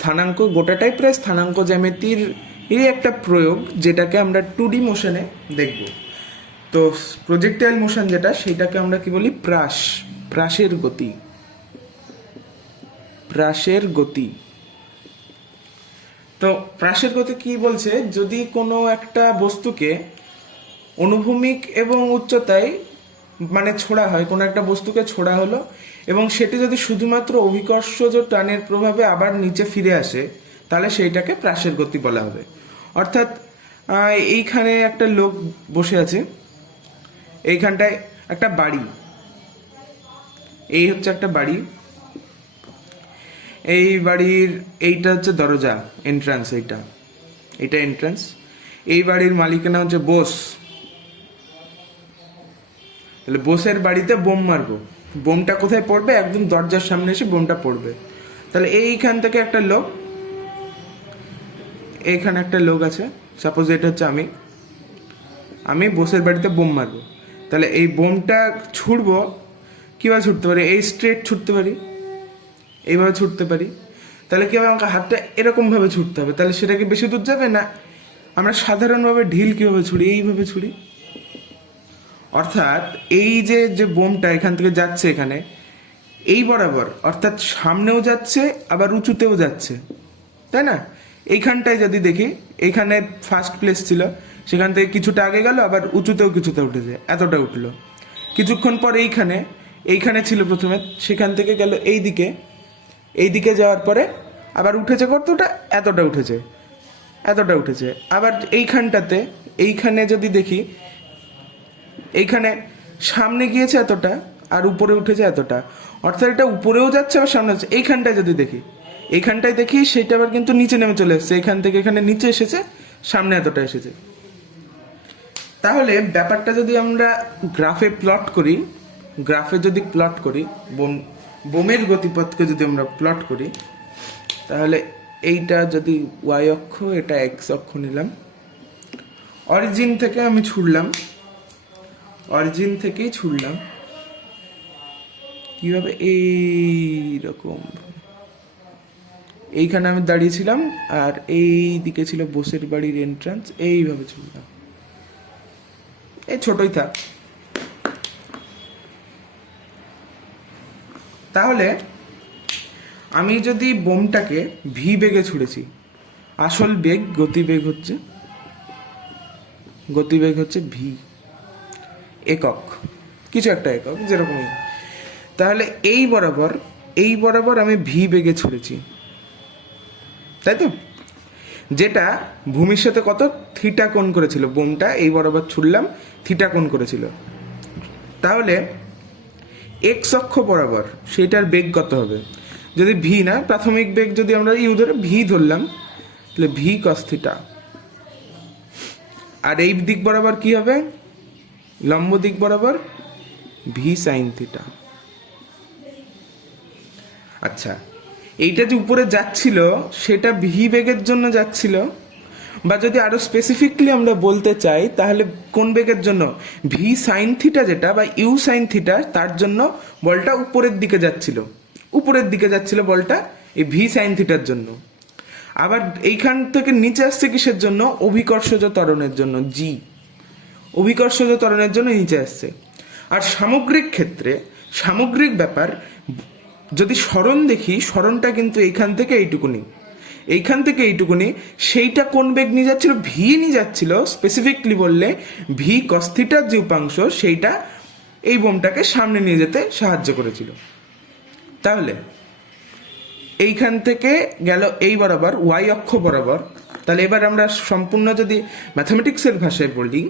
স্থানাঙ্ক গোটাটাই প্রায় স্থানাঙ্ক জ্যামিতির এই একটা প্রয়োগ, যেটাকে আমরা 2D মোশনে দেখব। তো প্রজেক্টাইল মোশন যেটা, সেটাকে আমরা কি বলি? প্রাসের গতি। প্রাসের গতি। তো প্রাসের গতি কি বলছে? যদি কোনো একটা বস্তুকে অনুভূমিক এবং উচ্চতায় মানে ছোড়া হয়, কোনো একটা বস্তুকে ছোড়া হলো এবং সেটি যদি শুধুমাত্র অভিকর্ষজ টানের প্রভাবে আবার নিচে ফিরে আসে, তাহলে সেইটাকে প্রাসের গতি বলা হবে। অর্থাৎ এইখানে একটা লোক বসে আছে, এইখানটায় একটা বাড়ি, এই হচ্ছে একটা বাড়ি, এই বাড়ির এইটা হচ্ছে দরজা, এন্ট্রান্স, এইটা এন্ট্রান্স। এই বাড়ির মালিকের নাম হচ্ছে বোস। তাহলে বোসের বাড়িতে বোম মারবো, বোমটা কোথায় পড়বে? একদম দরজার সামনে এসে বোমটা পড়বে। তাহলে এইখান থেকে একটা লোক, এইখানে একটা লোক আছে, সাপোজ এটা হচ্ছে আমি বোসের বাড়িতে বোম মারবো। তাহলে এই বোমটা ছুড়বো, কীভাবে ছুটতে পারি? এই স্ট্রেট ছুটতে পারি, এইভাবে ছুটতে পারি। তাহলে কীভাবে? আমাকে হাতটা এরকমভাবে ছুটতে হবে। তাহলে সেটা কি বেশি দূর যাবে? না, আমরা সাধারণভাবে ঢিল কীভাবে ছুড়ি? এইভাবে ছুড়ি। অর্থাৎ এই যে বোমটা এখান থেকে যাচ্ছে এখানে, এই বরাবর, অর্থাৎ সামনেও যাচ্ছে আবার উঁচুতেও যাচ্ছে, তাই না? এইখানটায় যদি দেখি, এইখানে ফার্স্ট প্লেস ছিল, সেখান থেকে কিছুটা আগে গেল, আবার উঁচুতেও কিছুটা উঠেছে, এতটা উঠলো। কিছুক্ষণ পর এইখানে ছিল প্রথমে, সেখান থেকে গেল এইদিকে যাওয়ার পরে আবার উঠেছে কতটা? এতটা উঠেছে। আবার এইখানে যদি দেখি, এইখানে সামনে গিয়েছে এতটা আর উপরে উঠেছে এতটা, অর্থাৎ এটা উপরেও যাচ্ছে আবার সামনে যাচ্ছে। এইখানটায় দেখি সেটা আবার কিন্তু নিচে নেমে চলে এসেছে, এখান থেকে এখানে নিচে এসেছে, সামনে এতটা এসেছে। তাহলে ব্যাপারটা যদি আমরা গ্রাফে যদি প্লট করি, বোমের গতিপথকে যদি আমরা প্লট করি, তাহলে এইটা যদি ওয়াই অক্ষ, এটা এক্স অক্ষ নিলাম, অরিজিন থেকেই ছুড়লাম কিভাবে? এইরকম, এইখানে আমি দাঁড়িয়েছিলাম আর এই দিকে ছিল বোসের বাড়ির এন্ট্রান্স, এইভাবে ছুড়লাম। এই ছোটই থাক। তাহলে আমি যদি বোমটাকে ভি বেগে ছুড়েছি, আসল বেগ, গতিবেগ হচ্ছে ভি, একক, কিছু একটা একক যেরকমই। তাহলে এই বরাবর আমি ভি বেগে ছুড়েছি, তাই তো? যেটা ভূমির সাথে কত থিটা কোণ করেছিল, বোমটা এই বরাবর ছুড়লাম, থিটা কোণ করেছিল। তাহলে এক্স অক্ষ বরাবর সেটার বেগ কত হবে? যদি ভি না, প্রাথমিক বেগ যদি আমরা ইউ ধরে ভি ধরলাম, তাহলে ভি কস থিটা। আর এই দিক বরাবর কি হবে? লম্ব দিক বরাবর ভি সাইন থিটা। আচ্ছা, এইটা যে উপরে যাচ্ছিল সেটা ভি বেগের জন্য যাচ্ছিল, বা যদি আরো স্পেসিফিকলি আমরা বলতে চাই, তাহলে কোন বেগের জন্য? ভি সাইন থিটা যেটা, বা ইউ সাইন থিটা, তার জন্য বলটা উপরের দিকে যাচ্ছিল বলটা, এই ভি সাইন থিটার জন্য। আবার এইখান থেকে নিচে আসছে কিসের জন্য? অভিকর্ষজ ত্বরণের জন্য, জি, অভিকর্ষজ ত্বরণের জন্য নিচে আসছে। আর সামগ্রিক ব্যাপার, যদি সরণ দেখি, সরণটা কিন্তু এইখান থেকে এইটুকুনি, সেইটা কোন বেগ নিয়ে যাচ্ছিল? ভি নিয়ে যাচ্ছিল। স্পেসিফিকলি বললে ভি কস থিটার যে উপাংশ, সেইটা এই বোমটাকে সামনে নিয়ে যেতে সাহায্য করেছিল। তাহলে এইখান থেকে গেল এই বরাবর, ওয়াই অক্ষ বরাবর। তাহলে এবার আমরা সম্পূর্ণ যদি ম্যাথামেটিক্সের ভাষায় বলি,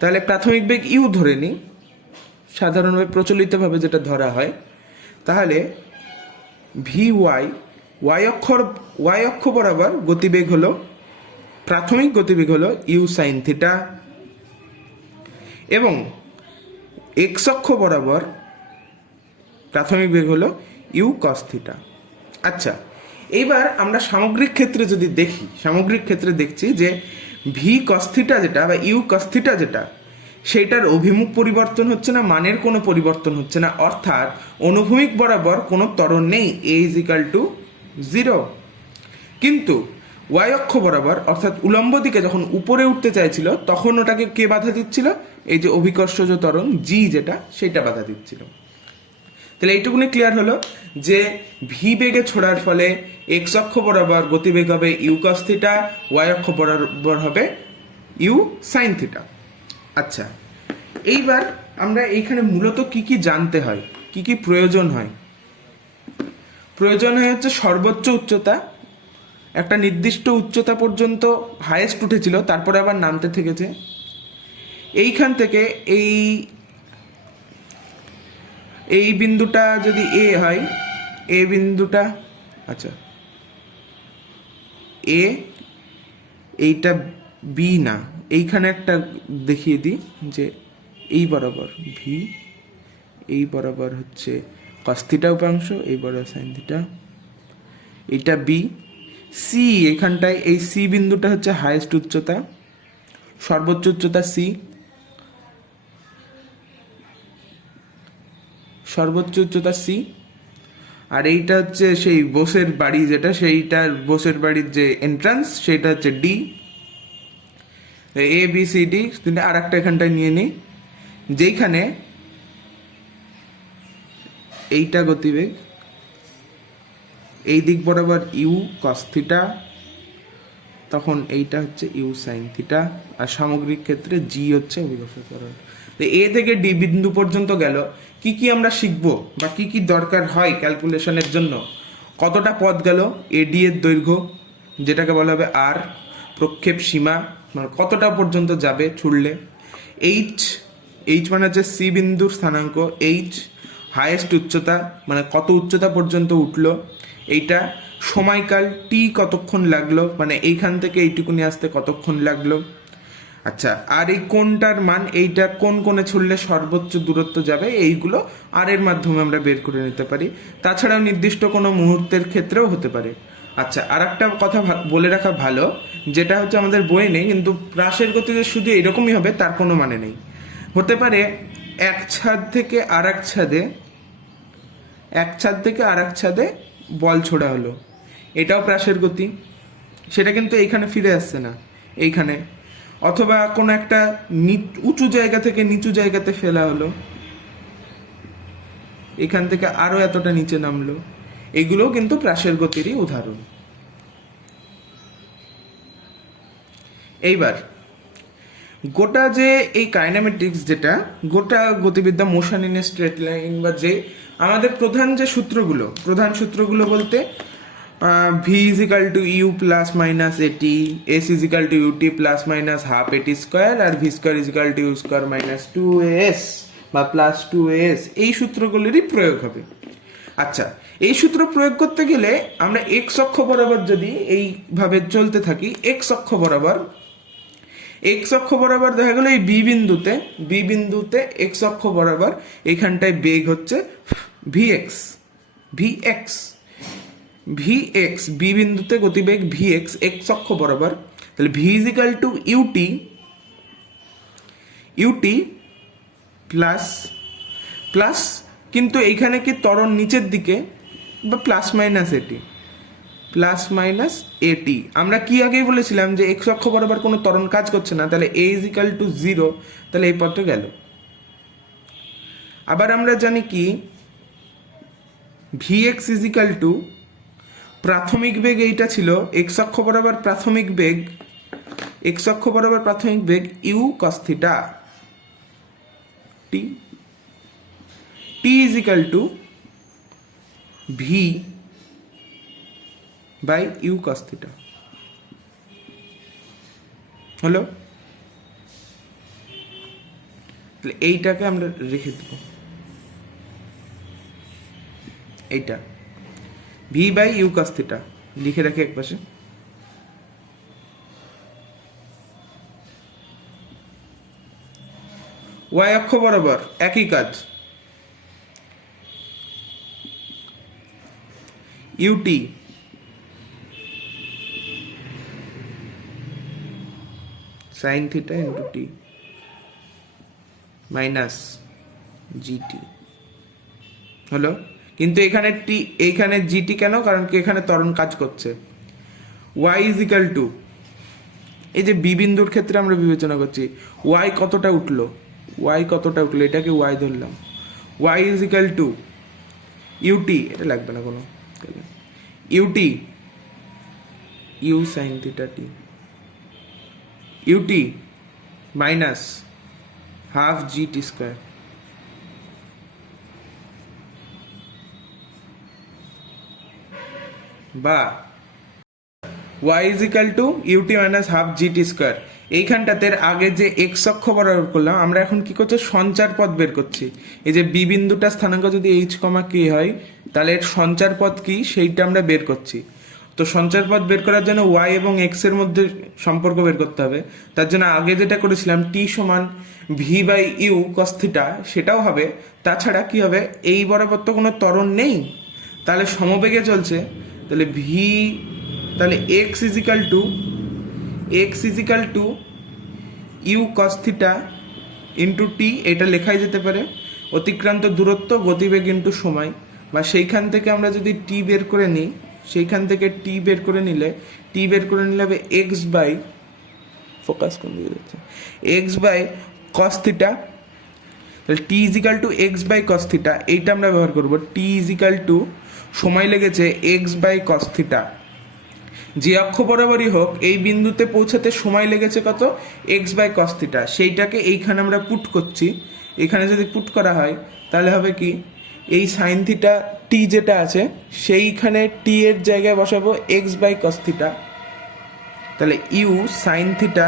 তাহলে প্রাথমিক বেগ ইউ ধরে নিই, সাধারণভাবে প্রচলিতভাবে যেটা ধরা হয়। তাহলে ভি ওয়াই অক্ষ বরাবর গতিবেগ হলো, প্রাথমিক গতিবেগ হলো ইউ সাইন থিটা, এবং এক্স অক্ষ বরাবর প্রাথমিক বেগ হলো ইউ কস থিটা। আচ্ছা, এইবার আমরা সামগ্রিক ক্ষেত্রে দেখছি যে ভি কস থিটা যেটা, বা ইউ কস থিটা যেটা, সেইটার অভিমুখ পরিবর্তন হচ্ছে না, মানের কোনো পরিবর্তন হচ্ছে না, অর্থাৎ অনুভূমিক বরাবর কোনো ত্বরণ নেই, এ ইজ ইকাল টু 0। কিন্তু ওয়াই অক্ষ বরাবর অর্থাৎ উলম্ব দিকে যখন উপরে উঠতে চাইছিল তখন ওটাকে কে বাধা দিচ্ছিল? এই যে অভিকর্ষজ ত্বরণ জি যেটা, সেটা বাধা দিচ্ছিল। তাহলে এইটুকুনি ক্লিয়ার হলো যে ভি বেগে ছোড়ার ফলে এক্স অক্ষ বরাবর গতিবেগ হবে ইউ কস থিটা, ওয়াই অক্ষ বরাবর হবে ইউ সাইন থিটা। আচ্ছা, এইবার আমরা এইখানে মূলত কি কি জানতে হয়, কি কি প্রয়োজন হয়? প্রয়োজন হয় হচ্ছে সর্বোচ্চ উচ্চতা, একটা নির্দিষ্ট উচ্চতা পর্যন্ত হাইয়েস্ট উঠেছিল, তারপরে আবার নামতে থেকেছে। এইখান থেকে এই বিন্দুটা যদি এ হয়, এ বিন্দুটা, আচ্ছা এ, এইটা বি না, এইখানে একটা দেখিয়ে দিই যে এই বরাবর ভি, এই বরাবর হচ্ছে কস থিটা উপাংশ, এই বরাবর সাইন থিটা, এইটা বি। সি, এখানটায় এই সি বিন্দুটা হচ্ছে হাইয়েস্ট উচ্চতা, সর্বোচ্চ উচ্চতা সি, সর্বোচ্চ উচ্চতা সি। আর এইটা হচ্ছে সেই বোসের বাড়ি যেটা, সেইটার বোসের বাড়ির যে এন্ট্রান্স সেটা হচ্ছে D. A B C D. আর একটা এখানটায় নিয়ে নিই, যেইখানে এইটা গতিবেগ, এই দিক বরাবর ইউ কস থিটা, তখন এইটা হচ্ছে ইউ সাইন থিটা, আর সামগ্রিক ক্ষেত্রে জি হচ্ছে অভিকর্ষজ ত্বরণ। তো এ থেকে ডি বিন্দু পর্যন্ত গেল, কি কি আমরা শিখবো বা কি কি দরকার হয় ক্যালকুলেশনের জন্য? কতটা পথ গেল এডি এর দৈর্ঘ্য, যেটাকে বলা হবে আর, প্রক্ষেপ সীমা মানে কতটা পর্যন্ত যাবে ছুড়লে, এইচ, এইচ মানে হচ্ছে সি বিন্দুর স্থানাঙ্ক, এইচ হাইয়েস্ট উচ্চতা মানে কত উচ্চতা পর্যন্ত উঠলো, এইটা সময়কাল টি কতক্ষণ লাগলো মানে এইখান থেকে এইটুকুনি আসতে কতক্ষণ লাগলো। আচ্ছা, আর এই কোণটার মান, এইটা কোন কোণে ছুড়লে সর্বোচ্চ দূরত্ব যাবে, এইগুলো আর এর মাধ্যমে আমরা বের করে নিতে পারি। তাছাড়াও নির্দিষ্ট কোনো মুহূর্তের ক্ষেত্রেও হতে পারে। আচ্ছা, আর একটা কথা বলে রাখা ভালো, যেটা হচ্ছে আমাদের বই নেই, কিন্তু হ্রাসের গতিতে শুধু এরকমই হবে তার কোনো মানে নেই। হতে পারে এক ছাদ থেকে আর এক ছাদে, এক ছাদ থেকে আর এক ছাদে বল ছোড়া হলো, এটাও প্রাসের গতি, সেটা কিন্তু এইখানে ফিরে আসছে না, এইখানে। অথবা কোনো একটা উঁচু জায়গা থেকে নিচু জায়গাতে ফেলা হলো, এখান থেকে আরো এতটা নিচে নামলো, এগুলোও কিন্তু প্রাসের গতিরই উদাহরণ। এইবার গোটা যে এই কাইনেমেটিক্স, যেটা গোটা গতিবিদ্যা, motion in a straight line, বা যে আমাদের প্রধান যে সূত্রগুলো, প্রধান সূত্রগুলো বলতে v is equal to u plus minus a t, s equal to u t plus minus half a t square, আর v square equal to u square minus 2as বা প্লাস 2as, এই সূত্রগুলিরই প্রয়োগ হবে। আচ্ছা, এই সূত্র প্রয়োগ করতে গেলে আমরা এক্স অক্ষ বরাবর যদি এইভাবে চলতে থাকি, এক্স অক্ষ বরাবর, এক্স অক্ষ বরাবর দেখা গেল এই বি বিন্দুতে এক্স অক্ষ বরাবর এখানটায় বেগ হচ্ছে ভিএক্স, ভিএক্স, ভিএক্স, বি বিন্দুতে গতিবেগ ভিএক্স এক্স অক্ষ বরাবর। তাহলে v is equal to ut, ut plus plus, কিন্তু এইখানে কি ত্বরণ নিচের দিকে, বা প্লাস মাইনাস এটি, প্লাস মাইনাস এটি। আমরা কি আগেই বলেছিলাম যে এক্স অক্ষ বরাবর কোনো ত্বরণ কাজ করছে না, তাহলে এ ইজিক্যাল টু 0, তাহলে এই পথে গেল। আবার আমরা জানি কি ভিএক্স ইজিক্যাল টু প্রাথমিক বেগ, এইটা ছিল এক্স অক্ষ বরাবর প্রাথমিক বেগ, এক্স অক্ষ বরাবর প্রাথমিক বেগ u cos theta, t, t equal to v by u cos theta. হলো? তাহলে এইটাকে আমরা রেখে দেব, এইটা v by u cos theta লিখে রাখি এক পাশে। ওয়াই অক্ষ বরাবর একই কাজ, u t sine theta into t minus g t. হলো? কিন্তু এখানে টি, এইখানে জিটি কেন? কারণ কি এখানে ত্বরণ কাজ করছে। ওয়াই ইজ ইকাল টু, এই যে বি বিন্দুর ক্ষেত্রে আমরা বিবেচনা করছি ওয়াই কতটা উঠলো, এটাকে ওয়াই ধরলাম। Y is equal to ut, এটা লাগবে না কোনো, ut u sine theta t, ut minus half g t square, বা y is equal to ut minus half gt square. এইখানটাতে আগে যে x অক্ষ বরাবর করলাম, আমরা এখন কি করছি, সঞ্চার পথ বের করছি। এই যে বি বিন্দুটা স্থানাঙ্ক যদি h, k হয়, তাহলে এর সঞ্চার পথ কি সেইটা আমরা বের করছি। তো সঞ্চার পথ বের করার জন্য y এবং x এর মধ্যে সম্পর্ক বের করতে হবে। তার জন্য আগে যেটা করেছিলাম t সমান v by u cos theta, সেটাও হবে। তাছাড়া কি হবে, এই বরাবর তো কোনো ত্বরণ নেই, তাহলে সমবেগে চলছে, তাহলে তাহলে x is equal to u cos theta into t, এটা লেখাই যেতে পারে অতিক্রান্ত দূরত্ব গতিবেগ ইন্টু সময়। বা সেইখান থেকে আমরা যদি টি বের করে নিই, টি বের করে নিলে হবে এক্স বাই, ফোকাস কোন দিকে যাচ্ছে, এক্স বাই কস থিটা। তাহলে t is equal to x by cos theta, এইটা আমরা ব্যবহার করবো। টি ইজ ইকাল টু সময় লেগেছে এক্স বাই কস থিটা, যে অক্ষ বরাবরই হোক এই বিন্দুতে পৌঁছাতে সময় লেগেছে কত, এক্স বাই কস থিটা। সেইটাকে এইখানে আমরা পুট করছি। এখানে যদি পুট করা হয় তাহলে হবে কি, এই সাইন থিটা টি যেটা আছে সেইখানে টি এর জায়গায় বসাবো এক্স বাই কস থিটা। তাহলে u sine theta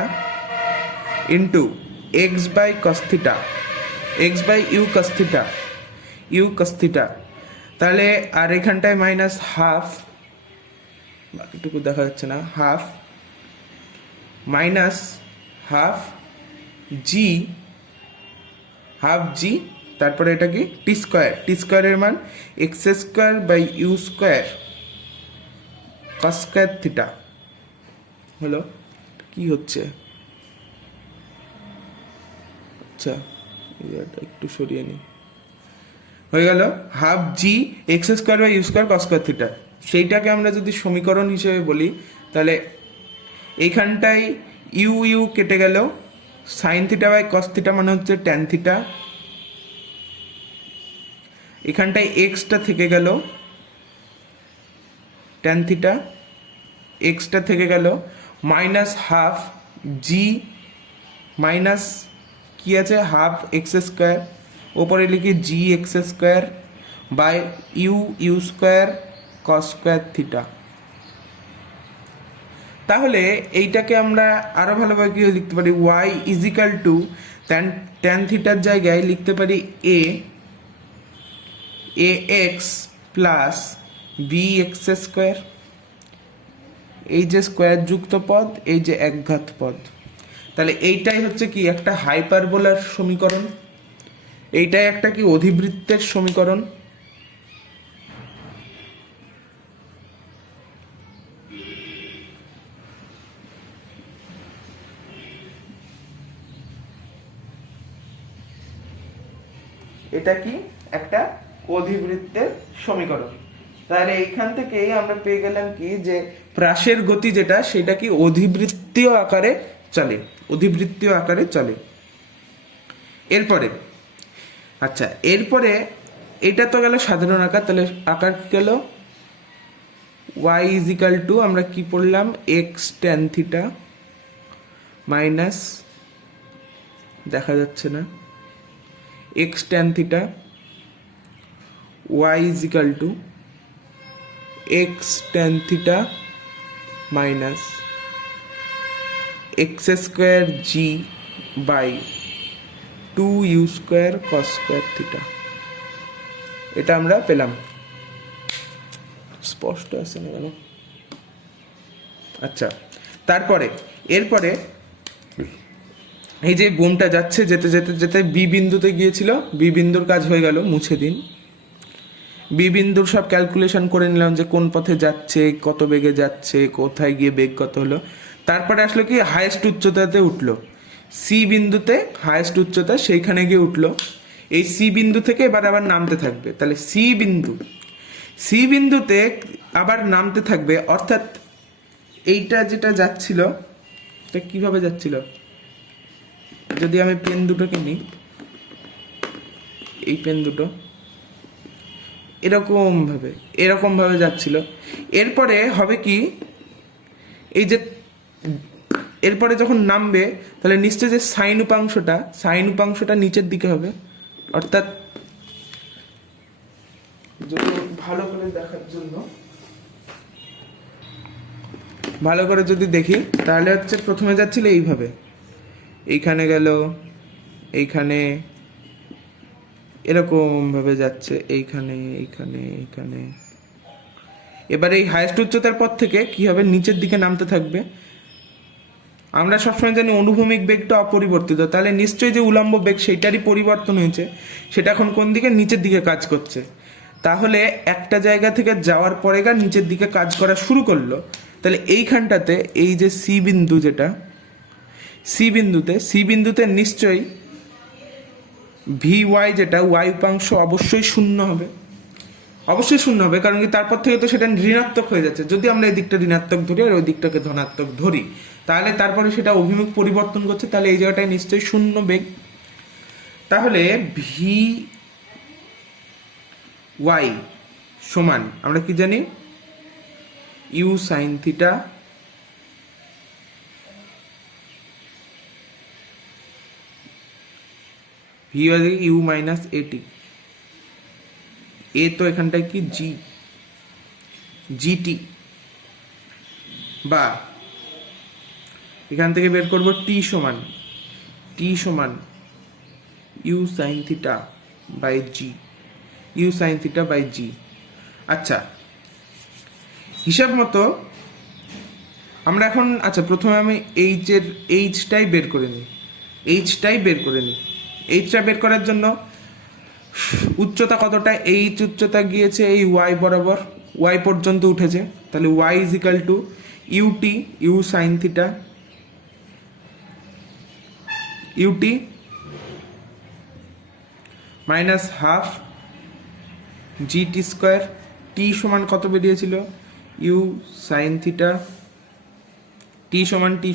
into x by cos theta, x by u cos theta. তাহলে আর এখানটায় মাইনাস হাফ, বাকিটুকু দেখা যাচ্ছে না, হাফ মাইনাস হাফ জি, তারপরে এটা কি টি স্কোয়ারের মান x square by u square cos square theta হলো। কি হচ্ছে, আচ্ছা এটা একটু সরিয়ে নিই, হয়ে গেল half g x square by u square cos square theta. সেইটাকে আমরা যদি সমীকরণ হিসেবে বলি, তাহলে এইখানটায় ইউ ইউ কেটে গেল, sine theta by cos theta মানে হচ্ছে ট্যান থিটা, এখানটায় এক্সটা থেকে গেল ট্যান থিটা, এক্সটা থেকে গেল মাইনাস হাফ জি মাইনাস কি আছে হাফ এক্স স্কোয়ার, ওপরে লিখি g x square by u square cos square theta. তাহলে এইটাকে আমরা আরো ভালোভাবে কি লিখতে পারি, y is equal to tan থিটার জায়গায় লিখতে পারি a x plus b x square, এই যে স্কোয়ার যুক্ত পদ, এই যে একঘাত পদ। তাহলে এইটাই হচ্ছে কি একটা হাইপারবোলার সমীকরণ, এইটাই একটা কি অধিবৃত্তের সমীকরণ। এটা কি একটা অধিবৃত্তের সমীকরণ। তাহলে এইখান থেকে আমরা পেয়ে গেলাম কি, যে প্রাসের গতি যেটা সেটা কি অধিবৃত্তীয় আকারে চলে। এরপরে আচ্ছা, এরপরে এটা তো গেল সাধারণ আকার। তাহলে আকার কি গেল, y ইজ ইকাল টু আমরা কি পড়লাম, এক্স ট্যান থিটা মাইনাস, দেখা যাচ্ছে না, x tan theta, y is equal to x tan theta minus x square g by 2u square cos square theta. এটা আমরা পেলাম, স্পষ্ট আছে না কেন? আচ্ছা, এরপরে এই যে বোমটা যাচ্ছে, যেতে যেতে যেতে বি বিন্দুতে গিয়েছিল, বি বিন্দুর কাজ হয়ে গেল, মুছে দিন। বি বিন্দুর সব ক্যালকুলেশন করে নিলাম যে কোন পথে যাচ্ছে, কত বেগে যাচ্ছে, কোথায় গিয়ে বেগ কত হলো। তারপরে আসলো কি হাইয়েস্ট উচ্চতাতে উঠলো, সি বিন্দুতে হাইয়েস্ট উচ্চতা, সেইখানে গিয়ে উঠলো। এই সি বিন্দু থেকে এবার আবার নামতে থাকবে। তাহলে সি বিন্দুতে আবার নামতে থাকবে, অর্থাৎ এইটা যেটা যাচ্ছিল এটা কিভাবে যাচ্ছিল, যদি আমি পেন দুটোকে নিই, এই পেন দুটো এরকম ভাবে যাচ্ছিল। এরপরে হবে কি, এই যে এরপরে যখন নামবে তাহলে নিশ্চয় যে সাইন উপাংশটা নিচের দিকে হবে। অর্থাৎ যদি ভালো করে দেখার জন্য ভালো করে যদি দেখি তাহলে হচ্ছে প্রথমে যাচ্ছিল এইভাবে, এইখানে গেল, এইখানে এরকম ভাবে যাচ্ছে, এইখানে এইখানে এইখানে। এবার এই হাইয়েস্ট উচ্চতার পর থেকে কি হবে, নিচের দিকে নামতে থাকবে। আমরা সবসময় জানি অনুভূমিক বেগটা অপরিবর্তিত, তাহলে নিশ্চয়ই যে উলম্ব বেগ সেইটারই পরিবর্তন হয়েছে, সেটা এখন কোন দিকে, নিচের দিকে কাজ করছে। তাহলে একটা জায়গা থেকে যাওয়ার পরে নিচের দিকে কাজ করা শুরু করলো। তাহলে এইখানটাতে এই যে সি বিন্দু, যেটা সি বিন্দুতে নিশ্চয়ই ভি ওয়াই, যেটা ওয়াই উপাংশ অবশ্যই শূন্য হবে, কারণ কি তারপর থেকে তো সেটা ঋণাত্মক হয়ে যাচ্ছে। যদি আমরা এই দিকটা ঋণাত্মক ধরি আর ওই দিকটাকে ধনাত্মক ধরি, তাহলে তারপরে সেটা অভিমুখ পরিবর্তন করছে, তাহলে এই জায়গাটায় নিশ্চয়ই শূন্য বেগ। তাহলে ভি ওয়াই সমান আমরা কি জানি, u sine theta v y u minus এটি, এ তো এখানটায় কি জিটি, বা এখান থেকে বের করব টি সমান ইউ সাইন থিটা বাই জি। আচ্ছা, হিসাব মতো আমরা এখন, আচ্ছা প্রথমে আমি এইচটাই বের করে নিই। এইচটা বের করার জন্য উচ্চতা কতটা, এইচ উচ্চতা গিয়েছে এই ওয়াই বরাবর, ওয়াই পর্যন্ত উঠেছে। তাহলে y is equal to u t, u sine theta u t minus half g t square. T সমান কত বেরিয়েছিল, ইউ সাইন থিটা, টি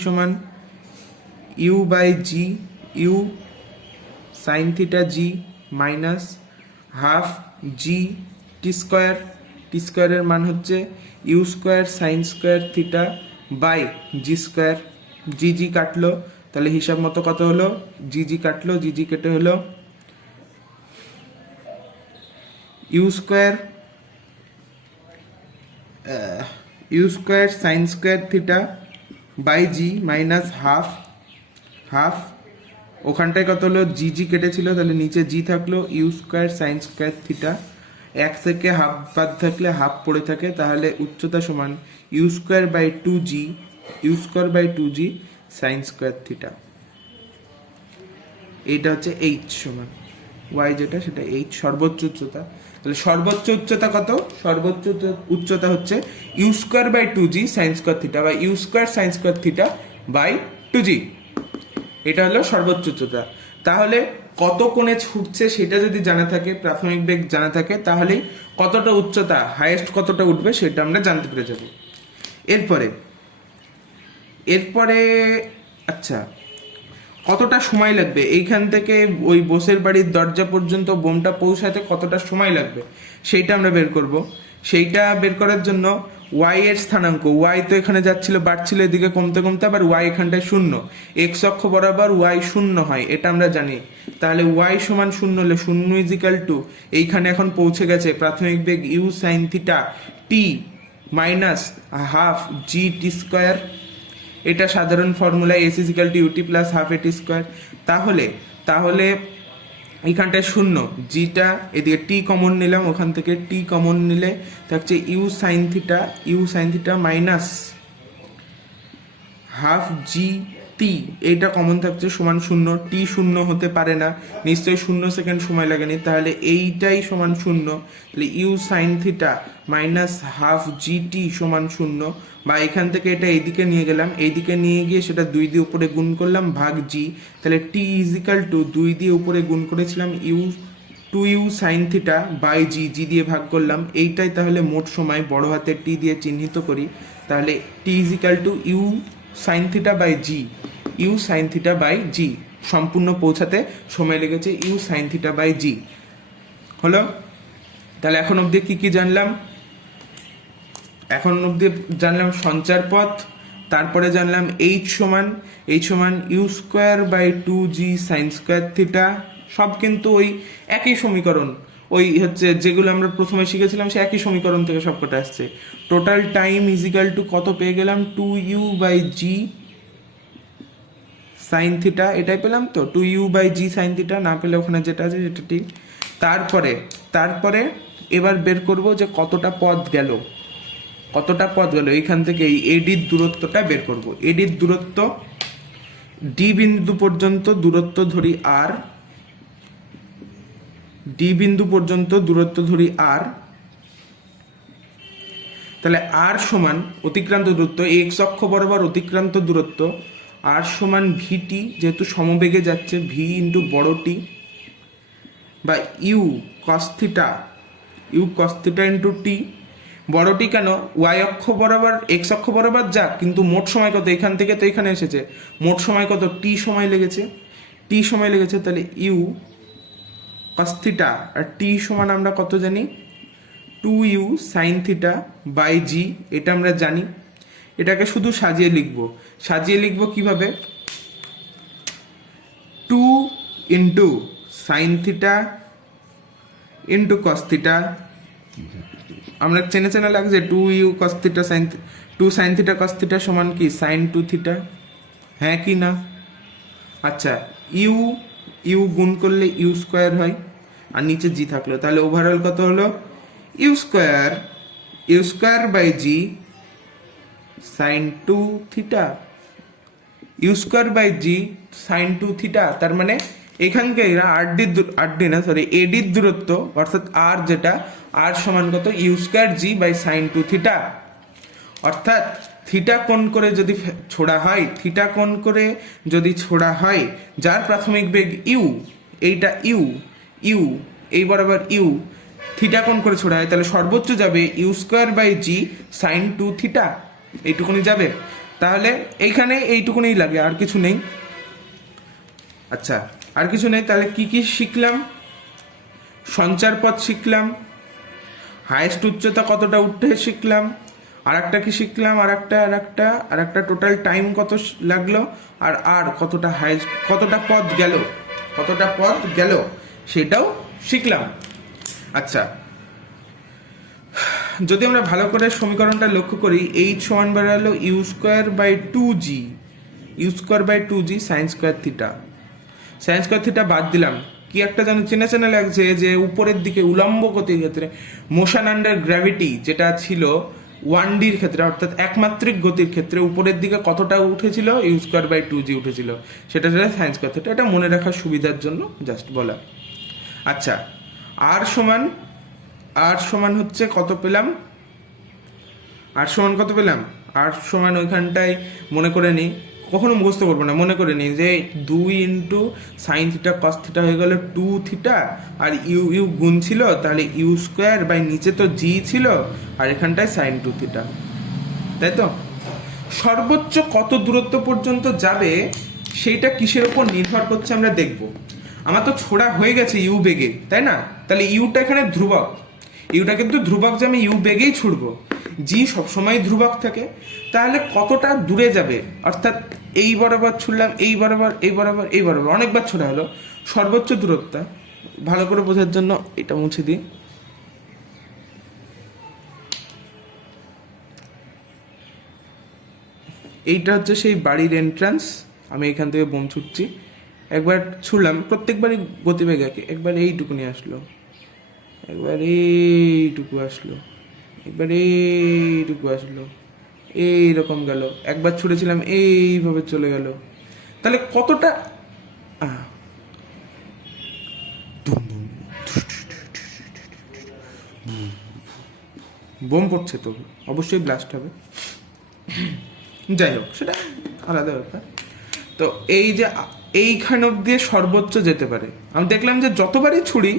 সমান u by g, u sine theta g minus half g t স্কোয়ারের মান হচ্ছে u square sine square theta by g square. G কাটলো, তাহলে হিসাব মতো কত হলো, জি কাটলো, জি কেটে হলো u square sine square theta by g minus half ওখানটায় কত হলো, জি কেটেছিল, তাহলে নিচে জি থাকলো, u square sine square theta, এক থেকে হাফ বাদ থাকলে হাফ পড়ে থাকে, তাহলে উচ্চতা সমান u square by two g sine square theta. এইটা হচ্ছে এইচ সমান ওয়াই, যেটা সেটা এইচ সর্বোচ্চ উচ্চতা। তাহলে সর্বোচ্চ উচ্চতা কত, সর্বোচ্চ উচ্চতা হচ্ছে u square by two g sine square theta বা u square sine square theta by two g, এটা হলো সর্বোচ্চ উচ্চতা। তাহলে কত কোণে ছুটছে সেটা যদি জানা থাকে, প্রাথমিক বেগ জানা থাকে, তাহলেই কতটা উচ্চতা, হাইয়েস্ট কতটা উঠবে সেটা আমরা জানতে পেরে যাব। এরপরে আচ্ছা, কতটা সময় লাগবে এইখান থেকে ওই বোসের বাড়ির দরজা পর্যন্ত বোমটা পৌঁছাতে কতটা সময় লাগবে সেইটা আমরা বের করব। সেইটা বের করার জন্য ওয়াই এর স্থানাঙ্ক, ওয়াই তো এখানে যাচ্ছিল, বাড়ছিল, এদিকে কমতে কমতে আবার ওয়াই এখানটায় শূন্য, এক্স অক্ষ বরাবর ওয়াই শূন্য হয়, এটা আমরা জানি। তাহলে ওয়াই সমান শূন্য হলে শূন্য ইজ ইকাল টু, এইখানে এখন পৌঁছে গেছে প্রাথমিক বেগ u sine theta t minus half g t square. এটা সাধারণ formula, s is equal to u t plus half a t square. তাহলে এইখানটায় শূন্য, জিটা এদিকে টি কমন নিলাম, ওখান থেকে টি কমন নিলে থাকছে u sine theta minus half g t, এইটা কমন থাকছে সমান শূন্য। টি শূন্য হতে পারে না, নিশ্চয়ই 0 সেকেন্ড সময় লাগেনি, তাহলে এইটাই সমান শূন্য। তাহলে u sine theta minus half g t সমান শূন্য, বা এখান থেকে এটা এইদিকে নিয়ে গেলাম, এইদিকে নিয়ে গিয়ে সেটা 2 দিয়ে উপরে গুণ করলাম ভাগ জি, তাহলে টি ইজ ইকাল টু 2 দিয়ে উপরে গুণ করেছিলাম ইউ সাইন থিটা বাই জি দিয়ে ভাগ করলাম। এইটাই তাহলে মোট সময়, বড় হাতের টি দিয়ে চিহ্নিত করি, তাহলে t is equal to u sine theta by g, u sine theta by g, সম্পূর্ণ পৌঁছাতে সময় লেগেছে u sine theta by g. হলো? তাহলে এখন অবধি কি কি জানলাম? এখন অবধি জানলাম সঞ্চার পথ, তারপরে জানলাম এইচ সমান u square by two g sine square theta, সব কিন্তু ওই একই সমীকরণ, ওই হচ্ছে যেগুলো আমরা প্রথমে শিখেছিলাম সে একই সমীকরণ থেকে সবকটা আসছে। টোটাল টাইম ইজিক্যাল টু কত পেয়ে গেলাম? Two u by g sine theta, এটাই পেলাম তো, two u by g sine theta, না পেলে ওখানে যেটা আছে সেটা ঠিক। তারপরে এবার বের করব যে কতটা পথ গেল, এইখান থেকে এই এডির দূরত্বটা বের করব। এডির দূরত্ব ডি বিন্দু পর্যন্ত দূরত্ব ধরি আর, ডি বিন্দু পর্যন্ত দূরত্ব ধরি আর, তাহলে আর সমান অতিক্রান্ত দূরত্ব, এক্স অক্ষ বরাবর অতিক্রান্ত দূরত্ব আর সমান ভিটি, যেহেতু সমবেগে যাচ্ছে ভি ইন্টু বড় টি, বা ইউ কস থিটা ইন্টু টি। বড় টি কেন? ওয়াই অক্ষ বরাবর এক্স অক্ষ বরাবর যাক, কিন্তু মোট সময় কত? এখান থেকে তো এখানে এসেছে, মোট সময় কত? টি সময় লেগেছে, তাহলে ইউ কস থিটা আর টি সমান আমরা কত জানি? Two u sine theta by g, এটা আমরা জানি। এটাকে শুধু সাজিয়ে লিখবো কিভাবে? Two into sine theta into cos theta, আমরা চেনা লাগছে, two u cos theta sine, two sine theta cos theta সমান কি? সাইন টু থিটা, হ্যাঁ কি না? আচ্ছা, ইউ গুণ করলে ইউ স্কোয়ার হয় আর নিচে জি থাকলো, তাহলে ওভারঅল কত হলো? U square by g sine two theta, u square by g sine two theta. তার মানে এখানকে এডির দূরত্ব অর্থাৎ আর, যেটা আর সমান কত? U square g by sine two theta. অর্থাৎ থিটা কোণ করে যদি ছোড়া হয়, যার প্রাথমিক বেগ ইউ, এইটা ইউ এই বরাবর ইউ, থিটা কোণ করে ছোড়া হয়, তাহলে সর্বোচ্চ যাবে u square by g sine two theta, এইটুকুনি যাবে। তাহলে এইখানে এইটুকুনি লাগে, আর কিছু নেই। আচ্ছা, আর কিছু নেই। তাহলে কি কি শিখলাম? সঞ্চার পথ শিখলাম, হাইয়েস্ট উচ্চতা কতটা উঠে শিখলাম, আর একটা কি শিখলাম, আর একটা টোটাল টাইম কত লাগলো, আর কতটা পথ গেল সেটাও শিখলাম। আচ্ছা, যদি আমরা ভালো করে সমীকরণটা লক্ষ্য করি, এইচ সমান বেরোলো u square by two g sine square theta বাদ দিলাম। কি একটা যেন চেনা লাগছে, যে উপরের দিকে উলম্ব গতির ক্ষেত্রে মোশন আন্ডার গ্র্যাভিটি যেটা ছিল 1Dর ক্ষেত্রে, অর্থাৎ একমাত্রিক গতির ক্ষেত্রে উপরের দিকে কতটা উঠেছিল? ইউ স্কোয়ার বাই টু জি উঠেছিল, সেটা ছিল সাইন স্কোয়ার থিটা। এটা মনে রাখার সুবিধার জন্য জাস্ট বলা। আচ্ছা, আর সমান হচ্ছে কত পেলাম? আর সমান ওইখানটায় মনে করে নিই, কখনো মুখস্থ করবো না, মনে করে নিই যে 2 into sine theta cos theta হয়ে গেল 2 থিটা, আর ইউ গুণ ছিল, তাহলে ইউ স্কোয়ার বাই নিচে তো জি ছিল আর এখানটায় সাইন 2 থিটা, তাই তো? সর্বোচ্চ কত দূরত্ব পর্যন্ত যাবে সেইটা কিসের উপর নির্ভর করছে আমরা দেখব। আমার তো ছোড়া হয়ে গেছে ইউ বেগে, তাই না? তাহলে ইউটা এখানে ধ্রুবক, ইউটা কিন্তু ধ্রুবক, যে আমি ইউ বেগেই ছুড়বো, জি সবসময় ধ্রুবক থাকে। তাহলে কতটা দূরে যাবে, অর্থাৎ এই বরাবর ছুড়লাম, এই বরাবর অনেকবার ছোড়া হলো, সর্বোচ্চ দূরত্ব ভালো করে বোঝার জন্য এটা মুছে দিই। এইটা হচ্ছে সেই বাড়ির এন্ট্রান্স, আমি এখান থেকে বোম ছুটছি, একবার ছুড়লাম, প্রত্যেকবারই গতিবেগ একে, একবার এইটুকুনি আসলো, একবার এইটুকু আসলো, একবার এইটুকু আসলো, এইরকম গেল, একবার ছুড়েছিলাম এইভাবে চলে গেল। তাহলে কতটা বোম পড়ছে, তো অবশ্যই ব্লাস্ট হবে, যাই হোক সেটা আলাদা ব্যাপার। তো এই যে এইখান অব্দি সর্বোচ্চ যেতে পারে, আমি দেখলাম যে যতবারই ছুড়ি,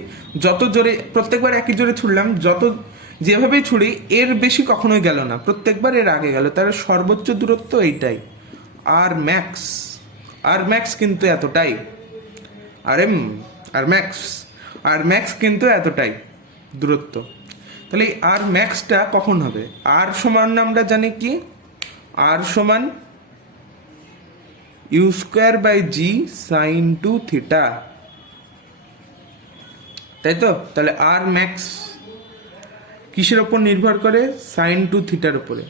যত জোরে, প্রত্যেকবার একই জোরে ছুড়লাম, যত যেভাবেই ছুড়ি এর বেশি কখনোই গেল না, প্রত্যেকবার এর আগে গেল, তার সর্বোচ্চ দূরত্ব এইটাই। আর ম্যাক্স কিন্তু এতটাই, আর ম্যাক্স কিন্তু এতটাই দূরত্ব। তাহলে এই আর ম্যাক্সটা কখন হবে? আর সমান আমরা জানি কি, আর সমান u square by g sine 2 theta, তাই তো? তাহলে আর ম্যাক্স কিসের ওপর নির্ভর করে? সাইন 2 থিটার উপরে।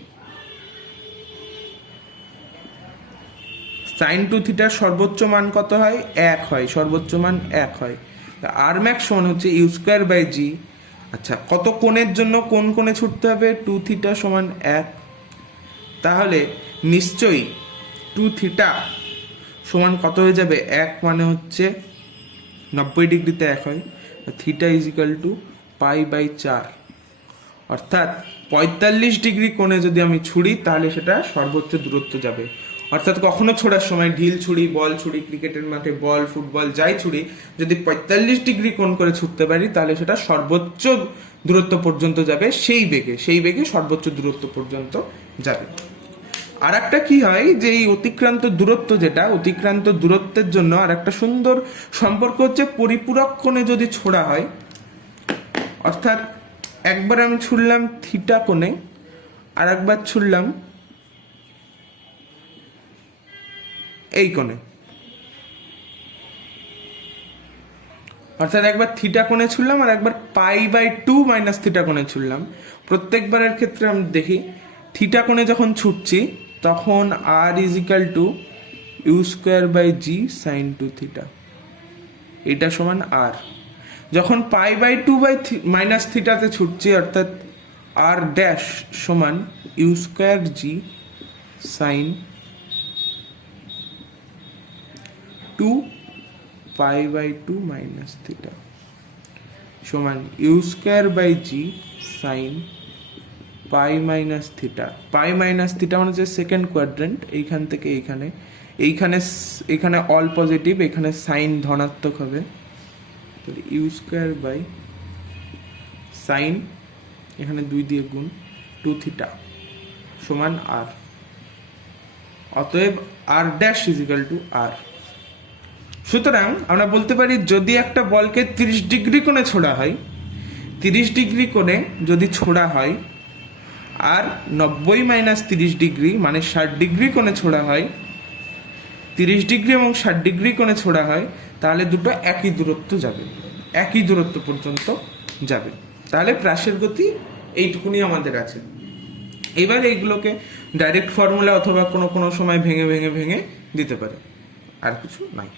সাইন 2 থিটার সর্বোচ্চ মান কত হয়? 1 হয়, সর্বোচ্চ মান 1 হয়। আর ম্যাক্স সমান হচ্ছে ইউ স্কোয়ার বাই জি। আচ্ছা, কত কোণের জন্য কোন কোণে ছুটতে হবে? 2 থিটা সমান 1। তাহলে নিশ্চয়ই 2 থিটা সমান কত হয়ে যাবে? 1 মানে হচ্ছে 90 ডিগ্রিতে 1 হয়। থিটা ইজ ইকাল টু π/4, অর্থাৎ 45 ডিগ্রি কোণে যদি আমি ছুড়ি তাহলে সেটা সর্বোচ্চ দূরত্ব যাবে। অর্থাৎ কখনো ছোড়ার সময় ঢিল ছুড়ি, বল ছুড়ি, ক্রিকেটের মাঠে বল, ফুটবল যাই ছুড়ি, যদি 45 ডিগ্রি কোণ করে ছুটতে পারি তাহলে সেটা সর্বোচ্চ দূরত্ব পর্যন্ত যাবে, সেই বেগে সর্বোচ্চ দূরত্ব পর্যন্ত যাবে। আর একটা কি হয় যে এই অতিক্রান্ত দূরত্ব, যেটা অতিক্রান্ত দূরত্বের জন্য আর একটা সুন্দর সম্পর্ক হচ্ছে পরিপূরক কোণে যদি ছোড়া হয়, অর্থাৎ একবার আমি ছুড়লাম থিটা কোণে, আর একবার ছুড়লাম এই কোণে, অর্থাৎ একবার থিটা কোণে ছুড়লাম আর একবার π/2 মাইনাস থিটা কোণে ছুড়লাম। প্রত্যেকবারের ক্ষেত্রে আমি দেখি থিটা কোণে যখন ছুটছি তখন R is equal to u square by g sine 2 theta, এটা সমান আর। যখন π/2 মাইনাস থিটাতে ছুটছি অর্থাৎ আর ড্যাশ সমান u square g sine 2 π/2 minus theta সমান u square by g sine pi minus theta. Pi minus theta মানে হচ্ছে সেকেন্ড কোয়াড্রেন্ট, এইখান থেকে এইখানে অল পজিটিভ, এখানে সাইন ধনাত্মক হবে, তাহলে ইউ স্কোয়ার বাই সাইন এখানে 2 দিয়ে গুণ 2 থিটা সমান আর। অতএব আর ড্যাশ ইজ ইকাল টু আর। সুতরাং আমরা বলতে পারি যদি একটা বলকে 30 ডিগ্রি কোণে ছোড়া হয়, 30 ডিগ্রি কোণে যদি ছোড়া হয়, আর 90 মাইনাস 30 ডিগ্রি মানে 60 ডিগ্রি কোণে ছোড়া হয়, 30 ডিগ্রি এবং 60 ডিগ্রি কোণে ছোড়া হয়, তাহলে দুটো একই দূরত্ব যাবে, একই দূরত্ব পর্যন্ত যাবে। তাহলে প্রাসের গতি এইটুকুনি আমাদের আছে। এবার এইগুলোকে ডাইরেক্ট ফর্মুলা অথবা কোনো সময় ভেঙে দিতে পারে, আর কিছু নাই।